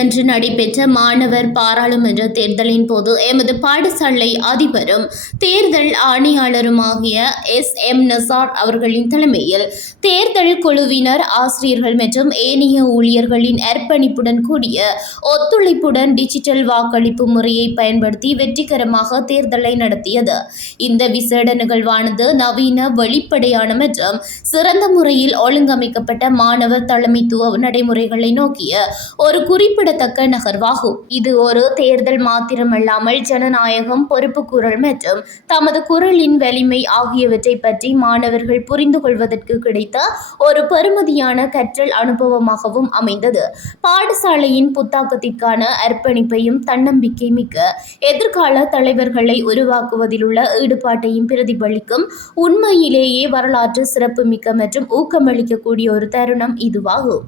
வெள்ளியன்று நடைபெற்ற மாணவர் பாராளுமன்ற தேர்தலின் போது எமது பாடசாலை அதிபரும் தேர்தல் ஆணையாளருமாகிய எம் நசார் அவர்களின் தலைமையில் தேர்தல் குழுவினர், ஆசிரியர்கள் மற்றும் ஏனைய ஊழியர்களின் அர்ப்பணிப்புடன் கூடிய ஒத்துழைப்புடன் டிஜிட்டல் வாக்களிப்பு முறையை பயன்படுத்தி வெற்றிகரமாக தேர்தலை நடத்தியது. இந்த விசேட நிகழ்வானது நவீன, வெளிப்படையான மற்றும் சிறந்த முறையில் ஒழுங்கமைக்கப்பட்ட மாணவர் தலைமைத்துவ நடைமுறைகளை நோக்கிய ஒரு குறிப்பிடத்தக்க நகர்வாகும். இது ஒரு தேர்தல் மாத்திரமல்லாமல் ஜனநாயகம், பொறுப்புக்கூறல் மற்றும் தமது குரலின் வலிமை ஆகியவற்றை பற்றி மாணவர்கள் புரிந்து கொள்வதற்கு கிடைத்த ஒரு பெறுமதியான கற்றல் அனுபவமாகவும் அமைந்தது. பாடசாலையின் புத்தாக்கத்திற்கான அர்ப்பணிப்பையும் தன்னம்பிக்கை மிக்க எதிர்கால தலைவர்களை உருவாக்குவதிலுள்ள ஈடுபாட்டையும் பிரதிபலிக்கும் உண்மையிலேயே வரலாற்று சிறப்புமிக்க மற்றும் ஊக்கமளிக்கக்கூடிய ஒரு தருணம் இதுவாகும்.